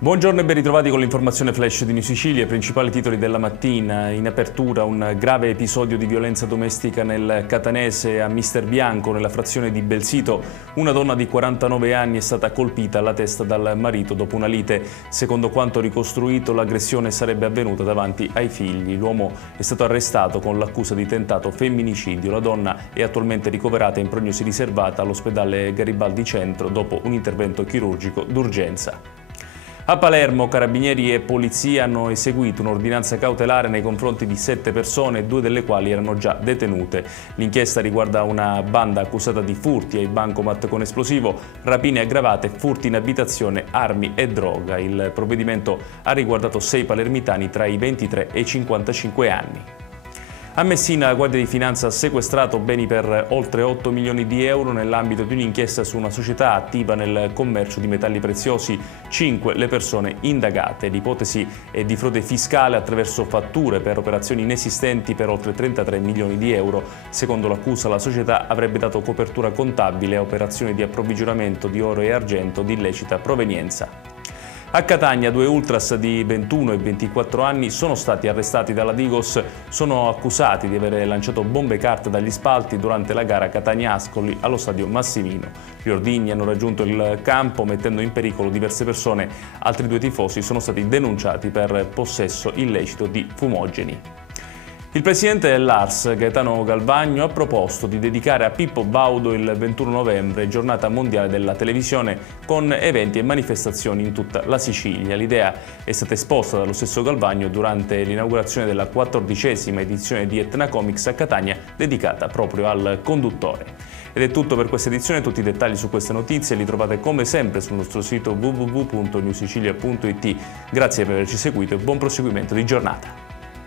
Buongiorno e ben ritrovati con l'informazione flash di New Sicilia, i principali titoli della mattina. In apertura un grave episodio di violenza domestica nel catanese a Mister Bianco, nella frazione di Belsito. Una donna di 49 anni è stata colpita alla testa dal marito dopo una lite. Secondo quanto ricostruito, l'aggressione sarebbe avvenuta davanti ai figli. L'uomo è stato arrestato con l'accusa di tentato femminicidio. La donna è attualmente ricoverata in prognosi riservata all'ospedale Garibaldi Centro dopo un intervento chirurgico d'urgenza. A Palermo, carabinieri e polizia hanno eseguito un'ordinanza cautelare nei confronti di 7 persone, 2 delle quali erano già detenute. L'inchiesta riguarda una banda accusata di furti ai bancomat con esplosivo, rapine aggravate, furti in abitazione, armi e droga. Il provvedimento ha riguardato 6 palermitani tra i 23 e i 55 anni. A Messina la Guardia di Finanza ha sequestrato beni per oltre 8 milioni di euro nell'ambito di un'inchiesta su una società attiva nel commercio di metalli preziosi. 5 le persone indagate. L'ipotesi è di frode fiscale attraverso fatture per operazioni inesistenti per oltre 33 milioni di euro. Secondo l'accusa, la società avrebbe dato copertura contabile a operazioni di approvvigionamento di oro e argento di illecita provenienza. A Catania 2 ultras di 21 e 24 anni sono stati arrestati dalla Digos, sono accusati di aver lanciato bombe carta dagli spalti durante la gara Catania-Ascoli allo stadio Massimino. Gli ordigni hanno raggiunto il campo mettendo in pericolo diverse persone, altri 2 tifosi sono stati denunciati per possesso illecito di fumogeni. Il presidente dell'ARS, Gaetano Galvagno, ha proposto di dedicare a Pippo Baudo il 21 novembre, giornata mondiale della televisione, con eventi e manifestazioni in tutta la Sicilia. L'idea è stata esposta dallo stesso Galvagno durante l'inaugurazione della 14ª edizione di Etna Comics a Catania, dedicata proprio al conduttore. Ed è tutto per questa edizione, tutti i dettagli su queste notizie li trovate come sempre sul nostro sito www.newsicilia.it. Grazie per averci seguito e buon proseguimento di giornata.